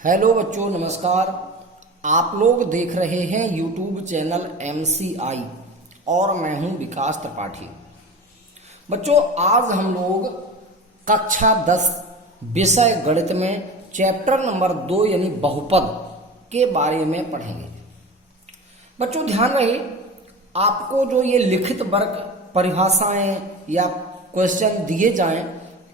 Hello बच्चों, नमस्कार। आप लोग देख रहे हैं यूट्यूब चैनल MCI और मैं हूं विकास त्रिपाठी। बच्चों, आज हम लोग कक्षा 10 विषय गणित में चैप्टर नंबर 2 यानी बहुपद के बारे में पढ़ेंगे। बच्चों ध्यान रहे, आपको जो ये लिखित वर्ग परिभाषाएं या क्वेश्चन दिए जाएं,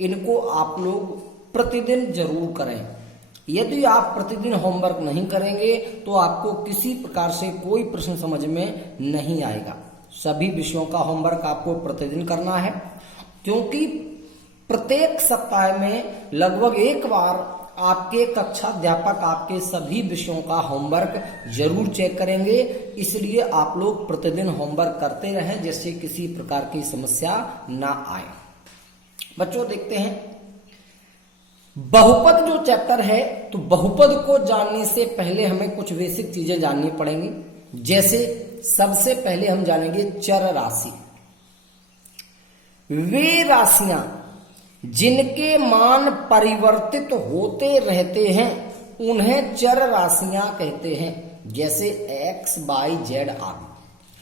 इनको आप लोग प्रतिदिन जरूर करें। यदि आप प्रतिदिन होमवर्क नहीं करेंगे तो आपको किसी प्रकार से कोई प्रश्न समझ में नहीं आएगा। सभी विषयों का होमवर्क आपको प्रतिदिन करना है, क्योंकि प्रत्येक सप्ताह में लगभग एक बार आपके कक्षा अध्यापक आपके सभी विषयों का होमवर्क जरूर चेक करेंगे। इसलिए आप लोग प्रतिदिन होमवर्क करते रहें, जिससे किसी प्रकार की समस्या ना आए। बच्चों देखते हैं, बहुपद जो चैप्टर है, तो बहुपद को जानने से पहले हमें कुछ बेसिक चीजें जाननी पड़ेंगी। जैसे सबसे पहले हम जानेंगे चर राशि। वे राशियां जिनके मान परिवर्तित होते रहते हैं उन्हें चर राशियां कहते हैं, जैसे x, y, z आदि।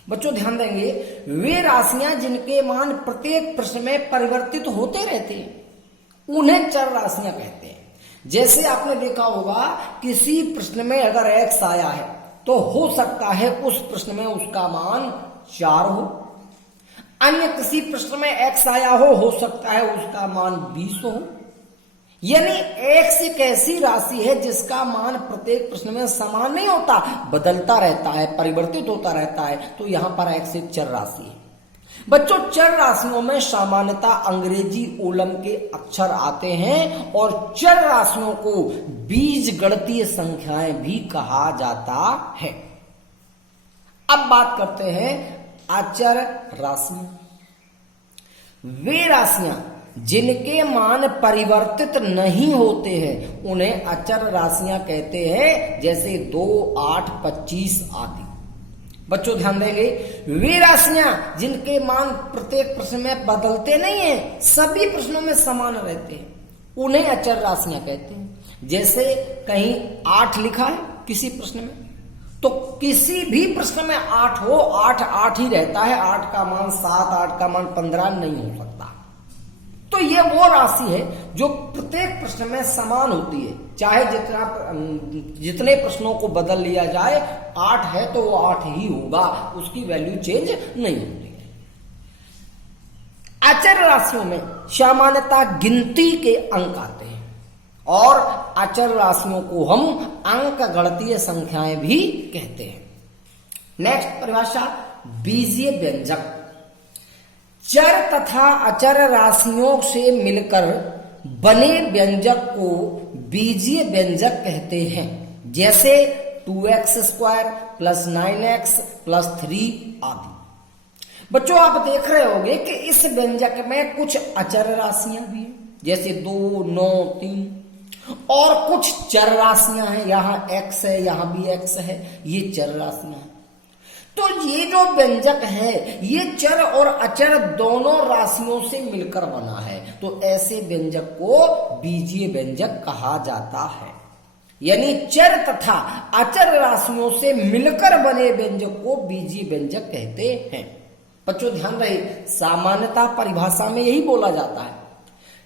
बच्चों ध्यान देंगे, वे राशियां जिनके मान प्रत्येक प्रश्न में परिवर्तित होते रहते हैं उन्हें चर राशियां कहते हैं। जैसे आपने देखा होगा, किसी प्रश्न में अगर x आया है तो हो सकता है उस प्रश्न में उसका मान 4 हो। अन्य किसी प्रश्न में x आया हो सकता है उसका मान 20 हो। यानी x एक ऐसी राशि है जिसका मान प्रत्येक प्रश्न में समान नहीं होता, बदलता रहता है, परिवर्तित होता रहता है। तो यहां पर x एक चर राशि है। बच्चों, चर राशियों में सामान्यतः अंग्रेजी ओलम के अक्षर आते हैं और चर राशियों को बीज गणितीय संख्याएं भी कहा जाता है। अब बात करते हैं अचर राशियां। वे राशियां जिनके मान परिवर्तित नहीं होते हैं उन्हें अचर राशियां कहते हैं, जैसे 2, 8, 25 आदि। बच्चों ध्यान देंगे, वे राशियां जिनके मान प्रत्येक प्रश्न में बदलते नहीं हैं, सभी प्रश्नों में समान रहते हैं, उन्हें अचर राशियां कहते हैं। जैसे कहीं 8 लिखा है किसी प्रश्न में, तो किसी भी प्रश्न में 8 हो, 8 8 ही रहता है। 8 का मान 7, 8 का मान 15 नहीं हो सकता। तो ये वो राशि है जो प्रत्येक प्रश्न में समान होती है, चाहे जितने प्रश्नों को बदल लिया जाए, 8 है तो वो 8 ही होगा, उसकी वैल्यू चेंज नहीं होती है। अचर राशियों में सामान्यतः गिनती के अंक आते हैं और अचर राशियों को हम अंक गणितीय संख्याएं भी कहते हैं। नेक्स्ट परिभाषा, बीजीय व्यंजक। चर तथा अचर राशियों से मिलकर बने व्यंजक को बीजीय व्यंजक कहते हैं, जैसे 2x² + 9x + 3 आदि। बच्चों आप देख रहे होंगे कि इस व्यंजक में कुछ अचर राशियां भी हैं, जैसे 2, 9, 3, और कुछ चर राशियां हैं। यहां x है, यहां भी x है, ये चर राशियां हैं। तो ये जो व्यंजक है, ये चर और अचर दोनों राशियों से मिलकर बना है, तो ऐसे व्यंजक को बीजीय व्यंजक कहा जाता है। यानी चर तथा अचर राशियों से मिलकर बने व्यंजक को बीजीय व्यंजक कहते हैं। बच्चों ध्यान रहे, सामान्यतः परिभाषा में यही बोला जाता है,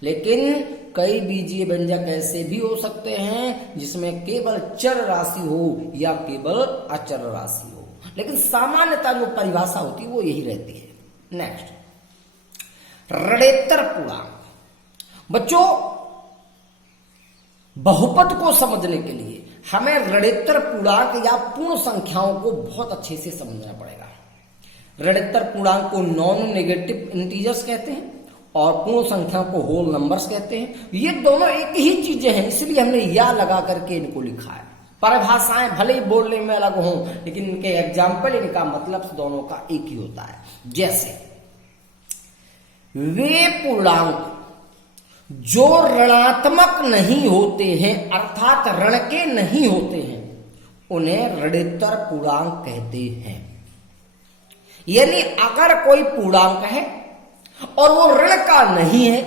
लेकिन कई बीजीय व्यंजक ऐसे भी हो सकते हैं जिसमें केवल चर राशि हो या केवल अचर राशि हो, लेकिन सामान्यतः जो परिभाषा होती है वो यही रहती है। नेक्स्ट, ऋणेतर पूर्णांक। बच्चों, बहुपद को समझने के लिए हमें ऋणेतर पूर्णांक या पूर्ण संख्याओं को बहुत अच्छे से समझना पड़ेगा। ऋणेतर पूर्णांक को नॉन नेगेटिव इंटीजर्स कहते हैं और पूर्ण संख्या को होल नंबर्स कहते हैं। ये दोनों एक ही चीजें हैं, इसलिए हमने या लगा करके इनको लिखा है। परिभाषाएं भले ही बोलने में अलग हों, लेकिन इनके एग्जाम्पल, इनका मतलब दोनों का एक ही होता है। जैसे वे पूर्णांक जो ऋणात्मक नहीं होते हैं, अर्थात ऋण के नहीं होते हैं, उन्हें ऋणेतर पूर्णांक कहते हैं। यानी अगर कोई पूर्णांक है और वो ऋण का नहीं है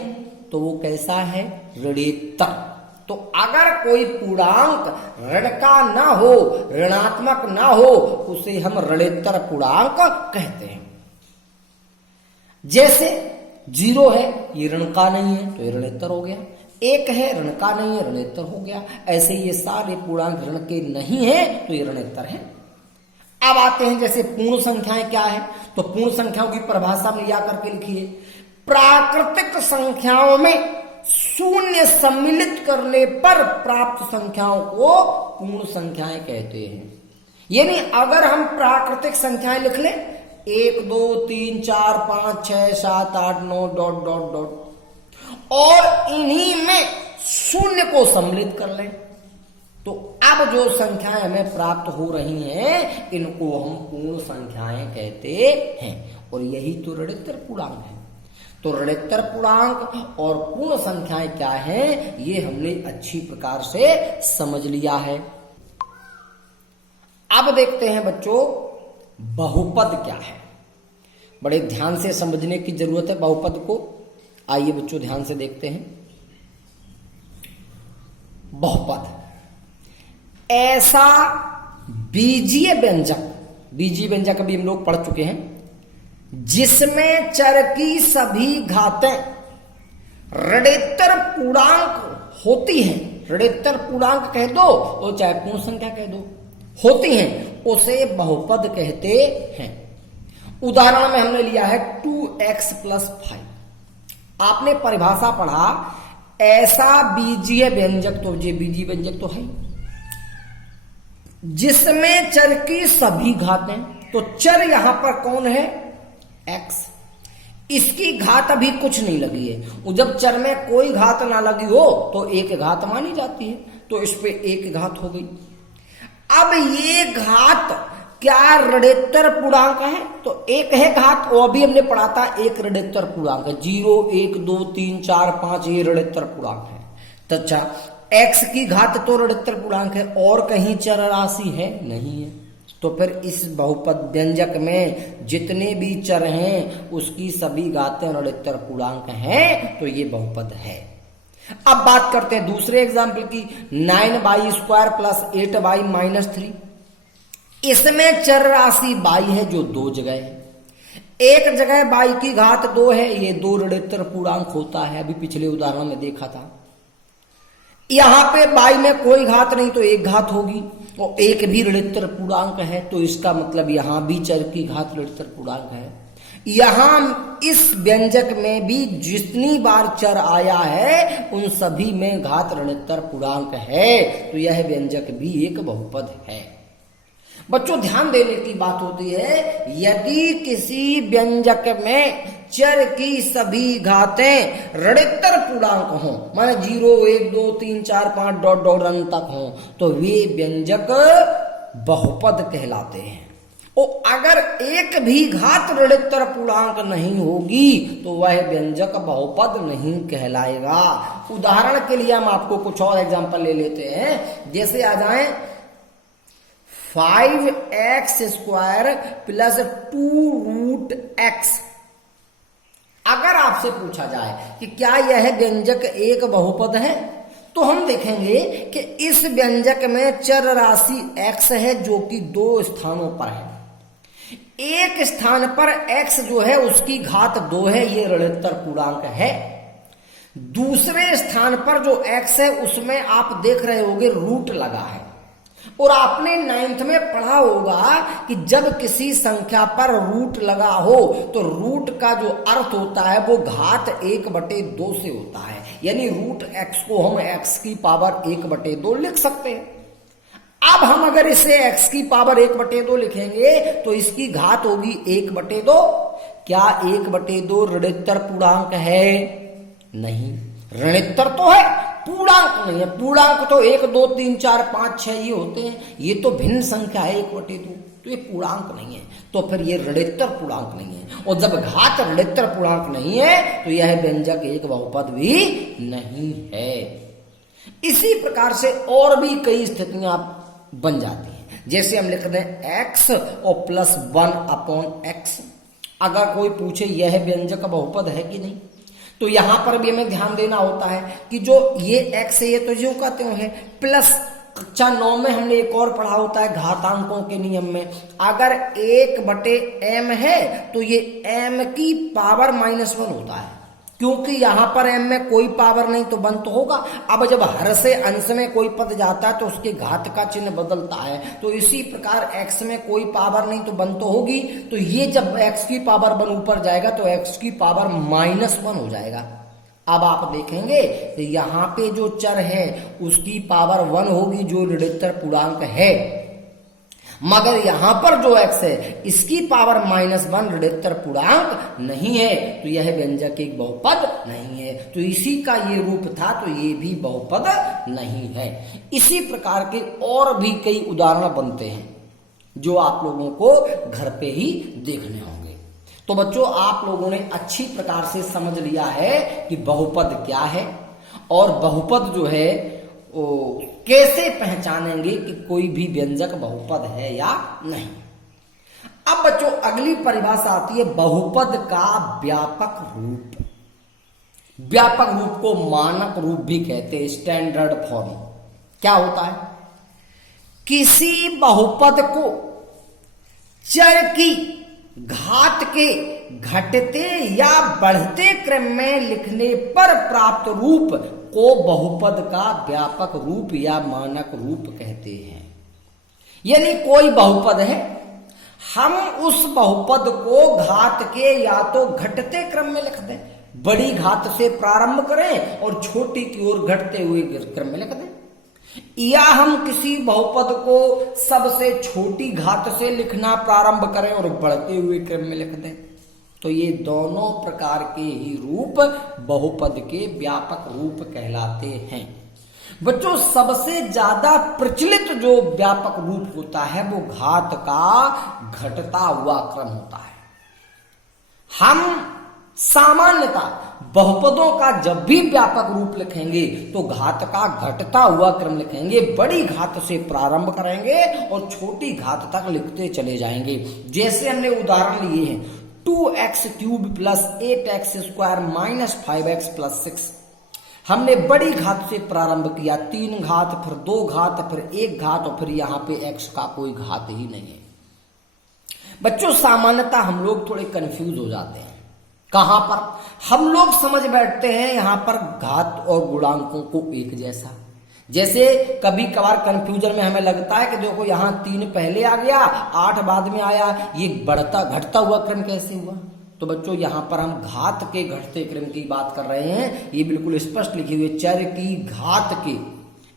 तो वो कैसा है? ऋणेतर। तो अगर कोई पूर्णांक ऋण का ना हो, ऋणात्मक ना हो, उसे हम ऋणेतर पूर्णांक कहते हैं। जैसे 0 है, ये ऋण का नहीं है तो ये ऋणेतर हो गया। 1 है, ऋण का नहीं है, ऋणेतर हो गया। ऐसे ये सारे पूर्णांक ऋण के नहीं है तो ये ऋणेतर है। अब आते हैं जैसे पूर्ण संख्याएं क्या है, तो पूर्ण संख्याओं की परिभाषा में या करके लिखिए, प्राकृतिक संख्याओं में शून्य सम्मिलित करने पर प्राप्त संख्याओं को पूर्ण संख्याएं कहते हैं। यानी अगर हम प्राकृतिक संख्याएं लिख लें 1 2 3 4 5 6 7 8 9 डॉट डॉट डॉट और इन्हीं में शून्य को सम्मिलित कर लें, तो अब जो संख्याएं हमें प्राप्त हो रही हैं इनको हम पूर्ण संख्याएं कहते हैं। और यही तो ऋणेतर पूर्णांक है। तो ऋणेतर पूर्णांक और पूर्ण संख्याएं क्या हैं ये हमने अच्छी प्रकार से समझ लिया है। अब देखते हैं बच्चों बहुपद क्या है। बड़े ध्यान से समझने की जरूरत है बहुपद को। आइए बच्चों ध्यान से देखते हैं। बहुपद ऐसा बीजीय व्यंजक, बीजीय व्यंजक अभी हम लोग पढ़ चुके हैं, जिसमें चर की सभी घातें ऋणेतर पूर्णांक होती हैं, ऋणेतर पूर्णांक कह दो और चाहे पूर्ण संख्या कह दो, होती हैं, उसे बहुपद कहते हैं। उदाहरण में हमने लिया है 2x + 5। आपने परिभाषा पढ़ा ऐसा बीजीय व्यंजक, तो ये बीजीय व्यंजक तो है जिसमें चर की सभी घातें, तो चर यहां पर कौन है x, इसकी घात अभी कुछ नहीं लगी है। और जब चर में कोई घात ना लगी हो तो एक घात मानी जाती है, तो इस पे एक घात हो गई। अब ये घात क्या ऋणेतर पूर्णांक है, तो एक है घात, वो अभी हमने पढ़ा था एक ऋणेतर पूर्णांक है। 0 1 2 3 4 5 ये ऋणेतर पूर्णांक है। तो अच्छा x की घात तो ऋणेतर पूर्णांक है, और कहीं चर राशि है नहीं है, तो फिर इस बहुपद व्यंजक में जितने भी चर हैं उसकी सभी घातें ऋणेतर पूर्णांक हैं, तो ये बहुपद है। अब बात करते हैं दूसरे एग्जाम्पल की, 9y² + 8y - 3। इसमें चर राशि y है जो 2 जगह है। एक जगह y की घात 2 है, ये 2 ऋणेतर पूर्णांक होता है, अभी पिछले उदाहरण में देखा था। यहां पे y में कोई घात नहीं तो एक घात होगी, और एक भी ऋणेतर पूर्णांक है, तो इसका मतलब यहां भी चर की घात ऋणेतर पूर्णांक है। यहां इस व्यंजक में भी जितनी बार चर आया है उन सभी में घात ऋणेतर पूर्णांक है, तो यह व्यंजक भी एक बहुपद है। बच्चों ध्यान देने की बात होती है, यदि किसी व्यंजक में चर की सभी घातें ऋणेतर पूर्णांक हों, माने 0 1 2 3 4 5 डॉट डॉट अंत तक हों, तो वे व्यंजक बहुपद कहलाते हैं। और अगर एक भी घात ऋणेतर पूर्णांक नहीं होगी तो वह व्यंजक बहुपद नहीं कहलाएगा। उदाहरण के लिए हम आपको कुछ और एग्जांपल ले लेते हैं। जैसे आ जाए 5x² + 2√x। अगर आपसे पूछा जाए कि क्या यह व्यंजक एक बहुपद है, तो हम देखेंगे कि इस व्यंजक में चर राशि x है जो कि 2 स्थानों पर है। एक स्थान पर x जो है उसकी घात 2 है, ये ऋणेतर पूर्णांक है। दूसरे स्थान पर जो x है उसमें आप देख रहे होंगे रूट लगा है। और आपने 9th में पढ़ा होगा कि जब किसी संख्या पर रूट लगा हो तो रूट का जो अर्थ होता है वो घात 1/2 से होता है। यानी रूट x को हम x की पावर 1/2 लिख सकते हैं। अब हम अगर इसे x की पावर 1/2 लिखेंगे तो इसकी घात होगी 1/2। क्या 1/2 ऋणेतर पूर्णांक है? नहीं, ऋणेतर तो है, पूर्णांक नहीं है। पूर्णांक तो 1 2 3 4 5 6 ये होते हैं, ये तो भिन्न संख्या है 1/2, तो ये पूर्णांक नहीं है, तो फिर ये ऋणेतर पूर्णांक नहीं है। और जब घात ऋणेतर पूर्णांक नहीं है तो यह व्यंजक एक बहुपद भी नहीं है। इसी प्रकार से और भी कई स्थितियां बन जाती हैं। जैसे हम लिख दें x और +1/x। अगर कोई पूछे यह व्यंजक बहुपद है कि नहीं, तो यहां पर भी हमें ध्यान देना होता है कि जो ये x है ये तो जो कहते हैं प्लस, कक्षा 9 में हमने एक और पढ़ा होता है घातांकों के नियम में, अगर 1/m है तो ये m की पावर -1 होता है, क्योंकि यहां पर m में कोई पावर नहीं तो 1 तो होगा। अब जब हर से अंश में कोई पद जाता है तो उसके घात का चिन्ह बदलता है, तो इसी प्रकार x में कोई पावर नहीं तो 1 तो होगी, तो ये जब x की पावर 1 ऊपर जाएगा तो x की पावर -1 हो जाएगा। अब आप देखेंगे तो यहां पे जो चर है उसकी पावर 1 होगी जो ऋणात्मक पूर्णांक है, मगर यहां पर जो x है इसकी पावर -1 ऋणात्मक पूर्णांक नहीं है, तो यह व्यंजक एक बहुपद नहीं है। तो इसी का ये रूप था, तो ये भी बहुपद नहीं है। इसी प्रकार के और भी कई उदाहरण बनते हैं जो आप लोगों को घर पे ही देखने होंगे। तो बच्चों, आप लोगों ने अच्छी प्रकार से समझ लिया है कि बहुपद क्या है और बहुपद जो है वो कैसे पहचानेंगे कि कोई भी व्यंजक बहुपद है या नहीं। अब बच्चों, अगली परिभाषा आती है बहुपद का व्यापक रूप। व्यापक रूप को मानक रूप भी कहते हैं, स्टैंडर्ड फॉर्म। क्या होता है? किसी बहुपद को चर की घात के घटते या बढ़ते क्रम में लिखने पर प्राप्त रूप को बहुपद का व्यापक रूप या मानक रूप कहते हैं। यानी कोई बहुपद है, हम उस बहुपद को घात के या तो घटते क्रम में लिख दें, बड़ी घात से प्रारंभ करें और छोटी की ओर घटते हुए क्रम में लिख दें, या हम किसी बहुपद को सबसे छोटी घात से लिखना प्रारंभ करें और बढ़ते हुए क्रम में लिख दें। तो ये दोनों प्रकार के ही रूप बहुपद के व्यापक रूप कहलाते हैं। बच्चों, सबसे ज्यादा प्रचलित जो व्यापक रूप होता है वो घात का घटता हुआ क्रम होता है। हम सामान्यतः बहुपदों का जब भी व्यापक रूप लिखेंगे तो घात का घटता हुआ क्रम लिखेंगे, बड़ी घात से प्रारंभ करेंगे और छोटी घात तक लिखते चले जाएंगे। जैसे हमने उदाहरण लिए हैं 2x³ + 8x² - 5x + 6। हमने बड़ी घात से प्रारंभ किया, 3 घात, फिर 2 घात, फिर 1 घात, और फिर यहां पे x का कोई घात ही नहीं है। बच्चों, सामान्यतः हम लोग थोड़े कंफ्यूज हो जाते हैं। कहां पर? हम लोग समझ बैठते हैं यहां पर घात और गुणांकों को एक जैसा। जैसे कभी कभार कंफ्यूजन में हमें लगता है कि देखो यहां 3 पहले आ गया, 8 बाद में आया, ये बढ़ता घटता हुआ क्रम कैसे हुआ? तो बच्चों, यहां पर हम घात के घटते क्रम की बात कर रहे हैं। ये बिल्कुल स्पष्ट लिखे हुए, चर की घात के,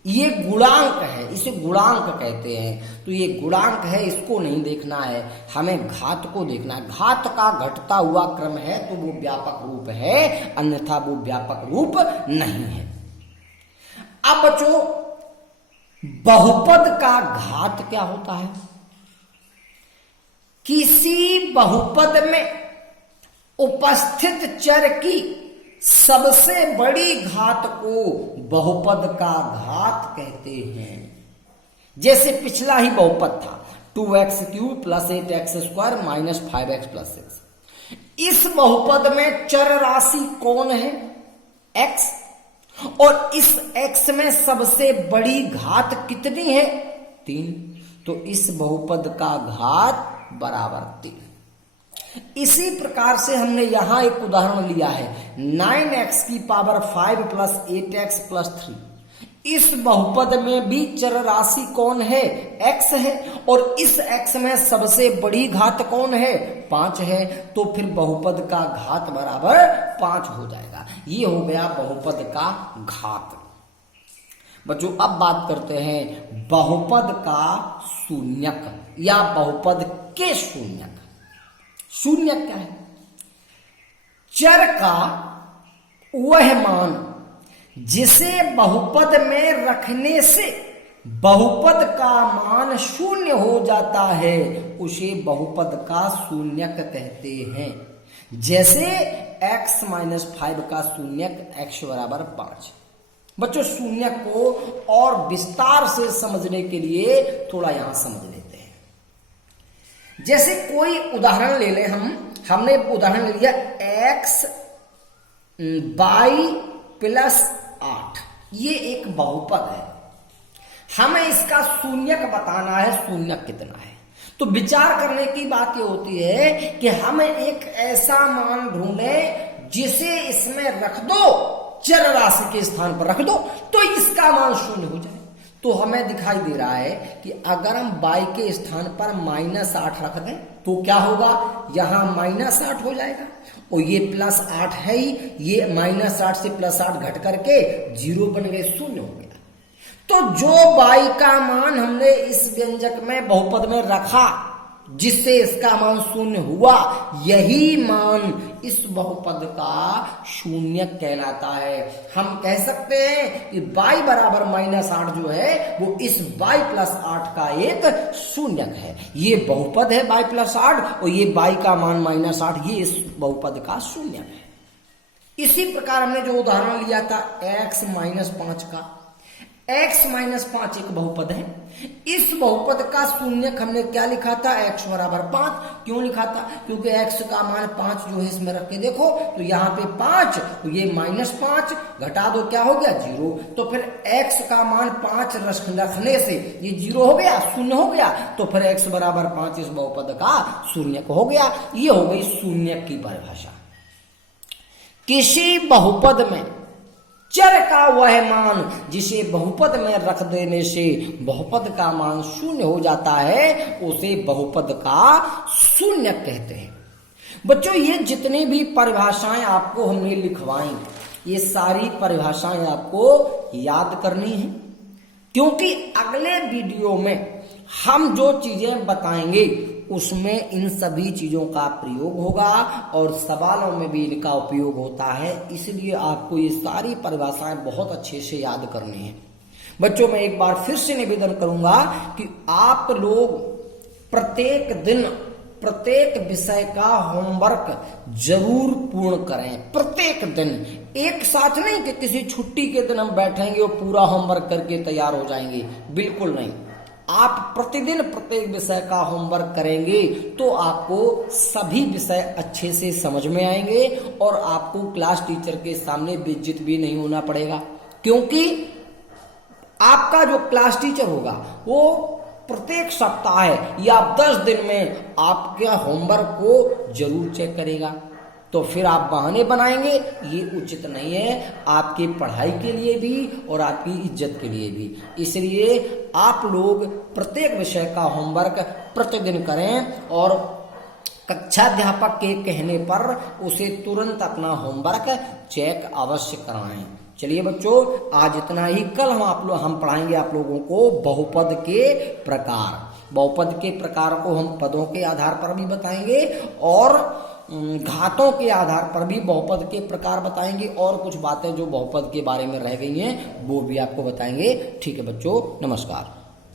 ये गुणांक है, इसे गुणांक कहते हैं। तो ये गुणांक है, इसको नहीं देखना है, हमें घात को देखना है। घात का घटता हुआ क्रम है तो वो व्यापक रूप है, अन्यथा वो व्यापक रूप नहीं है। अब बच्चों, बहुपद का घात क्या होता है? किसी बहुपद में उपस्थित चर की सबसे बड़ी घात को बहुपद का घात कहते हैं। जैसे पिछला ही बहुपद था 2x³ + 8x² - 5x + 6। इस बहुपद में चर राशि कौन है? x। और इस x में सबसे बड़ी घात कितनी है? 3। तो इस बहुपद का घात बराबर 3। इसी प्रकार से हमने यहां एक उदाहरण लिया है 9x5 + 8x + 3। इस बहुपद में भी चर राशि कौन है? x है, और इस x में सबसे बड़ी घात कौन है? 5 है। तो फिर बहुपद का घात बराबर 5 हो जाएगा। ये हो गया बहुपद का घात। बच्चों, अब बात करते हैं बहुपद का शून्यक या बहुपद के शून्यक। शून्यक क्या है? चर का वह मान जिसे बहुपद में रखने से बहुपद का मान शून्य हो जाता है, उसे बहुपद का शून्यक कहते हैं। जैसे x - 5 का शून्यक x बराबर 5। बच्चों, शून्यक को और विस्तार से समझने के लिए थोड़ा यहां समझ लेते हैं। जैसे कोई उदाहरण ले लें, हमने उदाहरण लिया x बाई प्लस 8 ये एक बहुपद है। हमें इसका शून्यक बताना है, शून्यक कितना है। तो विचार करने की बात ये होती है कि हमें एक ऐसा मान ढूंढे जिसे इसमें रख दो, चर राशि के स्थान पर रख दो तो इसका मान शून्य हो जाए। तो हमें दिखाई दे रहा है कि अगर हम बाई के स्थान पर -8 रख दें तो क्या होगा, यहां -8 हो जाएगा और ये +8 है ही, ये -8 से +8 घट करके 0 बन गए, शून्य हो गया। तो जो बाई का मान हमने इस व्यंजक में बहुपद में रखा जिससे इसका मान शून्य हुआ, यही मान इस बहुपद का शून्य कहलाता है। हम कह सकते हैं कि बाई बराबर -8 जो है वो इस बाई +8 का एक शून्यक है। ये बहुपद है बाई +8 और ये बाई का मान -8, ये इस बहुपद का शून्यक है। इसी प्रकार हमने जो उदाहरण लिया था x - 5 का, x - 5 एक बहुपद है। इस बहुपद का शून्यक हमने क्या लिखा था, x बराबर 5। क्यों लिखा था, क्योंकि x का मान 5 जो है इसमें रख के देखो तो यहाँ पे 5, तो ये -5 घटा दो क्या हो गया, 0। तो फिर x का मान 5 रखने से ये 0 हो गया, शून्य हो गया। तो फिर x बराबर 5 इस बहुपद का शून्यक हो गया। ये हो गई शून्यक की परिभाषा। किसी बहुपद में चर का वह मान जिसे बहुपद में रख देने से बहुपद का मान शून्य हो जाता है, उसे बहुपद का शून्यक कहते हैं। बच्चों ये जितनी भी परिभाषाएं आपको हमने लिखवाई, ये सारी परिभाषाएं आपको याद करनी है, क्योंकि अगले वीडियो में हम जो चीजें बताएंगे उसमें इन सभी चीजों का प्रयोग होगा और सवालों में भी इनका उपयोग होता है। इसलिए आपको ये सारी परिभाषाएं बहुत अच्छे से याद करनी है। बच्चों मैं एक बार फिर से निवेदन करूंगा कि आप लोग प्रत्येक दिन प्रत्येक विषय का होमवर्क जरूर पूर्ण करें। प्रत्येक दिन, एक साथ नहीं कि किसी छुट्टी के दिन हम बैठेंगे और पूरा होमवर्क करके तैयार हो जाएंगे, बिल्कुल नहीं। आप प्रतिदिन प्रत्येक विषय का होमवर्क करेंगे तो आपको सभी विषय अच्छे से समझ में आएंगे और आपको क्लास टीचर के सामने बेइज्जत भी नहीं होना पड़ेगा, क्योंकि आपका जो क्लास टीचर होगा वो प्रत्येक सप्ताह या 10 दिन में आपके होमवर्क को जरूर चेक करेगा। तो फिर आप बहाने बनाएंगे, ये उचित नहीं है आपकी पढ़ाई के लिए भी और आपकी इज्जत के लिए भी। इसलिए आप लोग प्रत्येक विषय का होमवर्क प्रतिदिन करें और कक्षाध्यापक के कहने पर उसे तुरंत अपना होमवर्क चेक अवश्य कराएं। चलिए बच्चों आज इतना ही। कल हम पढ़ाएंगे आप लोगों को बहुपद के प्रकार। बहुपद के प्रकार को हम पदों के आधार पर भी बताएंगे और घातों के आधार पर भी बहुपद के प्रकार बताएंगे और कुछ बातें जो बहुपद के बारे में रह गई हैं वो भी आपको बताएंगे। ठीक है बच्चों, नमस्कार।